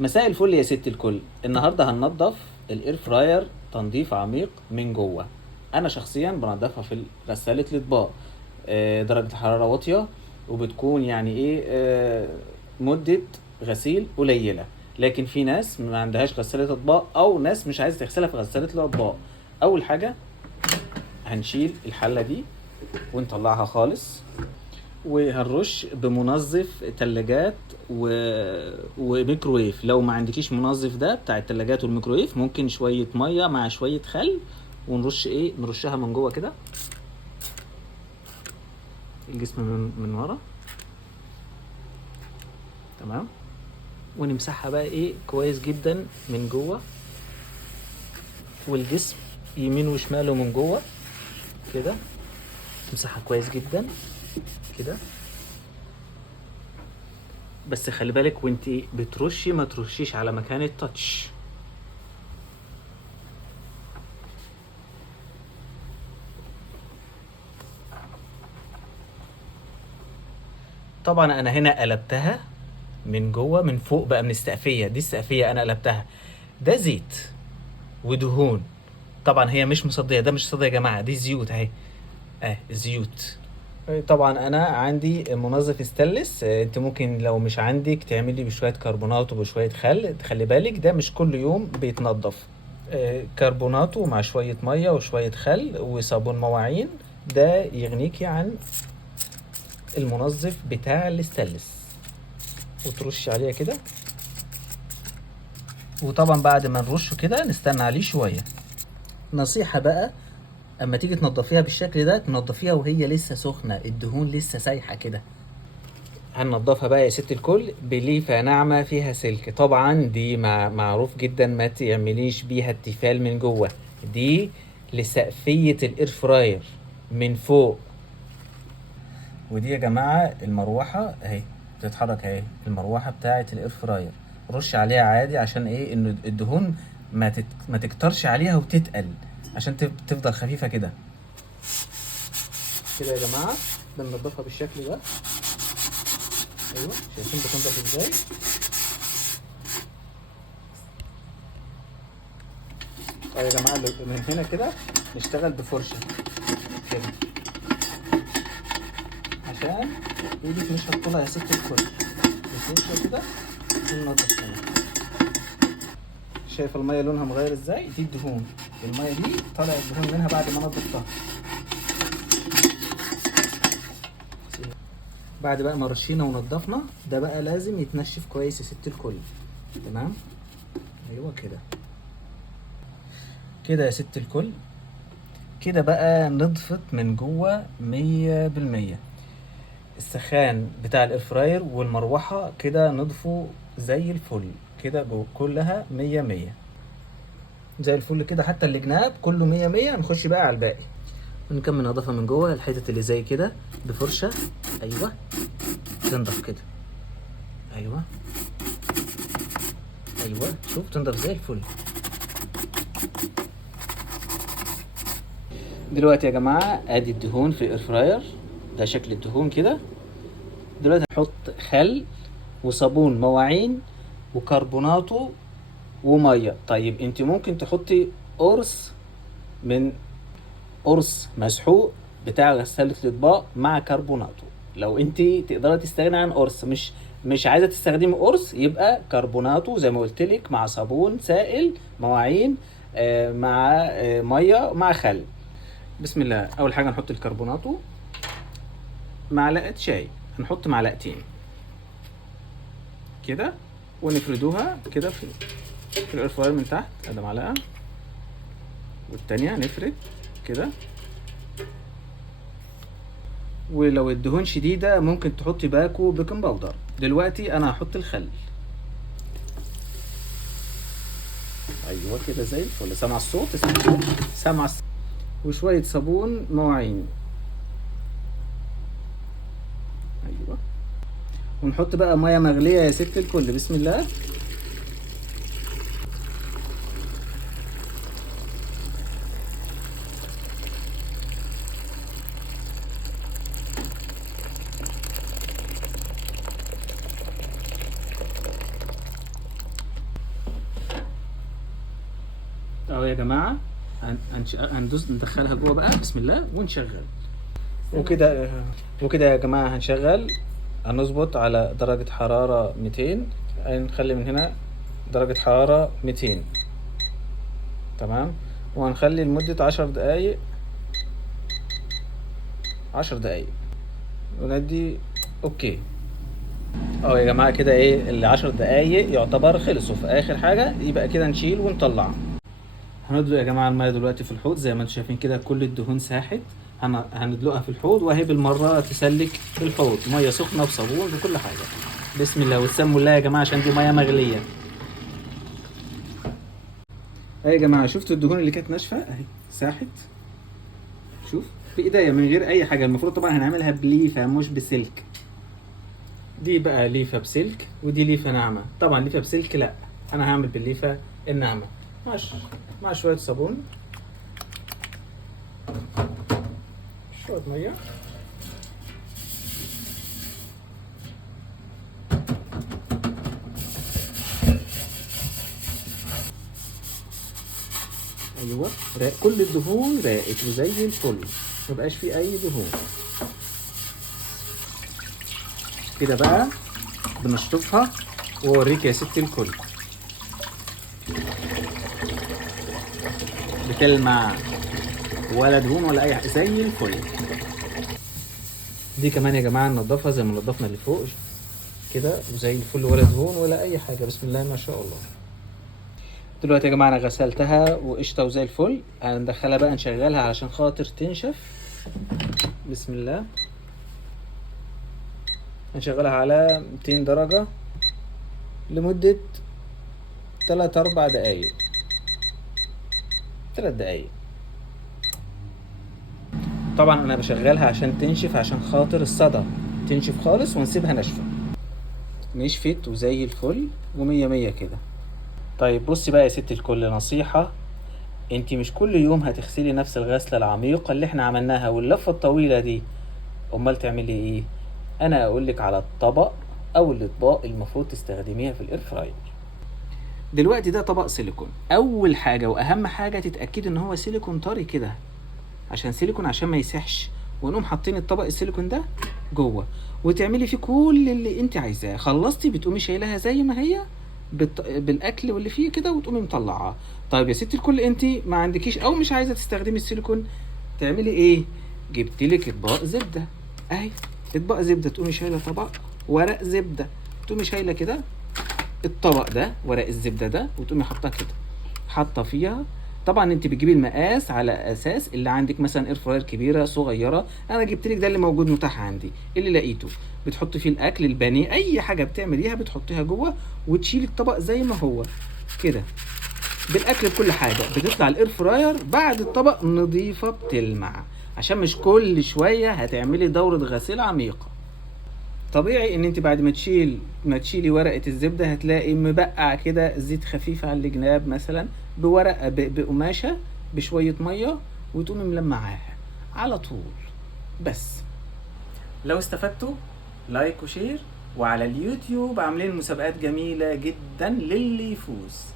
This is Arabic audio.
مساء الفل يا ست الكل. النهارده هننضف الاير فراير تنظيف عميق من جوه. انا شخصيا بنضفها في غسالة الاطباق، درجة حرارة واطية، وبتكون يعني ايه مدة غسيل قليلة. لكن في ناس ما عندهاش غسالة اطباق او ناس مش عايزة تغسلها في غسالة الاطباق. اول حاجة هنشيل الحلة دي ونطلعها خالص، وهنرش بمنظف تلاجات وميكرويف. لو ما عندكيش منظف ده بتاع التلاجات والميكرويف، ممكن شوية مية مع شوية خل، ونرش نرشها من جوه كده الجسم من ورا. تمام. ونمسحها بقى كويس جدا من جوه، والجسم يمين وشماله من جوه كده. تمسحها كويس جدا كده. بس خلي بالك وانت بترشي ما ترشيش على مكان التاتش. طبعا انا هنا قلبتها من جوه من فوق بقى، من السقفيه دي. السقفيه انا قلبتها، ده زيت ودهون. طبعا هي مش مصديه، ده مش صدى يا جماعه، دي زيوت اهي، زيوت. طبعا انا عندي منظف استانلس. انت ممكن لو مش عندك تعملي بشويه كربونات وبشويه خل. خلي بالك ده مش كل يوم بيتنضف. كربوناتو مع شويه ميه وشويه خل وصابون مواعين، ده يغنيكي عن المنظف بتاع الاستانلس. وترشي عليها كده. وطبعا بعد ما نرشه كده نستنى عليه شويه. نصيحه بقى، اما تيجي تنضفيها بالشكل ده تنضفيها وهي لسه سخنه، الدهون لسه سايحه كده. هننضفها بقى يا ست الكل بليفه ناعمه فيها سلك. طبعا دي معروف جدا ما تعمليش بيها التيفال من جوه، دي لسقفيه الاير فراير من فوق. ودي يا جماعه المروحه اهي بتتحرك اهي، المروحه بتاعه الاير فراير. رش عليها عادي عشان ان الدهون ما تكترش عليها وتتقل، عشان تفضل خفيفه كده. كده يا جماعه بننضفها بالشكل ده. ايوه شايفين بتنضف ازاي؟ يا جماعه من هنا كده نشتغل بفرشه كده، عشان ايدك مش هتطلع يا ست الكل. بفرشه كده وننضف كمان. شايف الميه لونها مغير ازاي؟ دي الدهون. الميه دي طالع الدهون منها بعد ما نضفتها. بعد بقى ما رشينا ونضفنا ده بقى لازم يتنشف كويس يا ست الكل. تمام. ايوه كده كده يا ست الكل. كده بقى نضفت من جوه 100%. السخان بتاع الايرفراير والمروحة كده نضفوا زي الفل كده كلها 100 زي الفل كده. حتى الجناب كله 100. نخش بقى على الباقي ونكمل نضافة من جوه الحتت اللي زي كده بفرشة. ايوه تنضف كده. ايوه شوف تنضف زي الفل. دلوقتي يا جماعة ادي الدهون في الاير فراير، ده شكل الدهون كده. دلوقتي هنحط خل وصابون مواعين وكربوناتو وميه. طيب انت ممكن تحطي قرص مسحوق بتاع غسالة الاطباق مع كربوناتو. لو انت تقدري تستغني عن قرص، مش عايزه تستخدمي قرص، يبقى كربوناتو زي ما قلت لك مع صابون سائل مواعين، مع ميه مع خل. بسم الله. اول حاجه نحط الكربوناتو، معلقه شاي، هنحط معلقتين كده، ونفردوها كده في الاير فراير من تحت. ادي معلقه، والتانيه نفرد كده. ولو الدهون شديده ممكن تحطي باكو بيكنج باودر. دلوقتي انا هحط الخل. ايوه كده زي الفل. سامع الصوت؟ سامع الصوت. وشويه صابون مواعين. ايوه. ونحط بقى ميه مغليه يا ست الكل. بسم الله. اهو يا جماعه هندوس ندخلها جوه بقى، بسم الله ونشغل. وكده يا جماعه هنشغل، هنظبط على درجه حراره 200، هنخلي من هنا درجه حراره 200 تمام، وهنخلي لمده 10 دقايق 10 دقايق وندي اوكي. اهو يا جماعه كده ايه ال10 دقايق يعتبر خلصوا، في اخر حاجه يبقى كده نشيل ونطلع. هندلق يا جماعه الميه دلوقتي في الحوض زي ما انتم شايفين كده، كل الدهون ساحت. هندلقها في الحوض وهي بالمره تسلك الحوض، ميه سخنه وصابون وكل حاجه. بسم الله وتسموا الله يا جماعه عشان دي ميه مغليه. اهي يا جماعه شفتوا الدهون اللي كانت ناشفه اهي ساحت، شوف بايديا من غير اي حاجه. المفروض طبعا هنعملها بليفه مش بسلك، دي بقى ليفه بسلك ودي ليفه ناعمه. طبعا ليفه بسلك لا، انا هعمل بالليفه الناعمه مع شويه صابون، شويه ميه، ايوه كل الدهون راقت وزي الفل، مبقاش فيه اي دهون. كده بقى بنشطفها واوريك يا ست الكل، بتلمع ولا دهون ولا اي حاجه زي الفل. دي كمان يا جماعه ننضفها زي ما نضفنا اللي فوق كده وزي الفل، ولا دهون ولا اي حاجه، بسم الله ما شاء الله. دلوقتي يا جماعه انا غسلتها وقشطه وزي الفل، هندخلها بقى نشغلها علشان خاطر تنشف. بسم الله، هنشغلها على 200 درجه لمده 3-4 دقايق، 3 دقايق. طبعا انا بشغلها عشان تنشف، عشان خاطر الصدى تنشف خالص ونسيبها ناشفه. نشفت وزي الفل ومية مية كده. طيب بصي بقى يا ست الكل، نصيحة، انتي مش كل يوم هتغسلي نفس الغسلة العميقة اللي احنا عملناها واللفة الطويلة دي. امال تعملي ايه؟ انا اقولك على الطبق او الاطباق المفروض تستخدميها في الاير فراير. دلوقتي ده طبق سيليكون، اول حاجة واهم حاجة تتأكدي ان هو سيليكون طري كده، عشان سيليكون عشان ما يسحش. ونقوم حاطين الطبق السيليكون ده جوه وتعملي فيه كل اللي انت عايزاه. خلصتي بتقومي شايلها زي ما هي بالاكل واللي فيه كده وتقومي مطلعها. طيب يا ستي الكل، انت ما عندكيش او مش عايزه تستخدمي السيليكون، تعملي ايه؟ جبتلك اطباق زبده اهي، اطباق زبده، تقومي شايله طبق ورق زبده، تقومي شايله كده الطبق ده ورق الزبده ده وتقومي حاطاه كده، حاطه فيها. طبعا انت بتجيبي المقاس على اساس اللي عندك، مثلا اير فراير كبيره صغيره، انا جبت لك ده اللي موجود متاح عندي اللي لقيته، بتحطي فيه الاكل البانيه اي حاجه بتعمليها بتحطيها جوه وتشيلي الطبق زي ما هو كده بالاكل بكل حاجه، بتطلع الاير فراير بعد الطبق نظيفه بتلمع، عشان مش كل شويه هتعملي دوره غسيل عميقه. طبيعي ان انت بعد ما تشيلي ورقه الزبده هتلاقي مبقع كده زيت خفيف على الجناب، مثلا بورقه بقماشه بشويه ميه وتقومي ملمعاها على طول. بس لو استفدتوا لايك وشير، وعلى اليوتيوب عاملين مسابقات جميله جدا للي يفوز.